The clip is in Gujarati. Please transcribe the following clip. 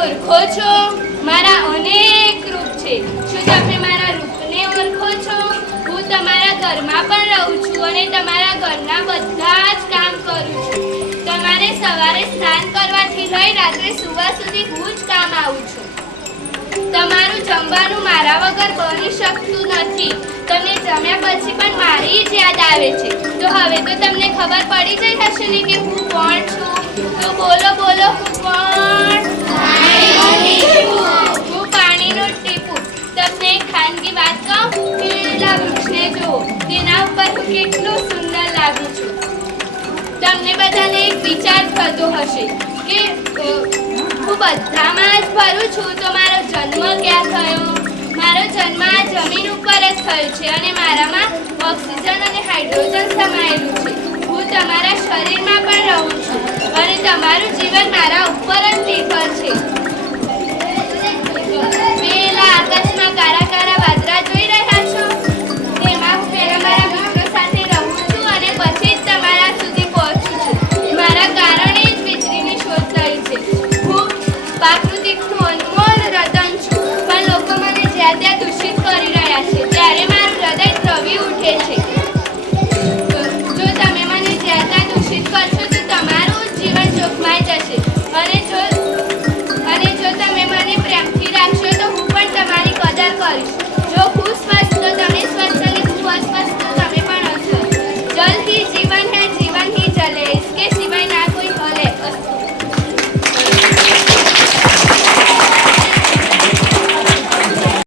ઓળખો છો? મારા અનેક રૂપ છે. શું તમે મારા રૂપને ઓળખો છો? હું તમારા ઘરમાં પણ રહું છું અને તમારા ઘરના બધા જ કામ કરું છું. તમારે સવારે સ્નાન કરવાથી લઈ રાત્રે સૂવા સુધી હું જ કામ આવું છું. તમારું જમવાનું મારા વગર બની શકતું નથી. તમને જમ્યા પછી પણ મારી જ યાદ આવે છે. તો હવે તો તમને ખબર પડી જઈ હશે ને કે હું કોણ છું. તો બોલો બોલો, હું કોણ? હું પાણીનું ટીપું. તમને એક ખાનગી વાત કહું? પેલા વૃક્ષને જુઓ, તેના ઉપર હું કેટલું સુંદર લાગુ છું. તમને બધાને એક વિચાર થતો હશે કે હું બધામાં જ ફરું છું, તો મારો જન્મ ક્યાં થયો? મારો જન્મ આ જમીન ઉપર જ થયો છે અને મારામાં ઓક્સિજન અને હાઇડ્રોજન સમાયેલું છે. હું તમારા શરીરમાં પણ રહું છું અને તમારું જીવન મારા ઉપર જ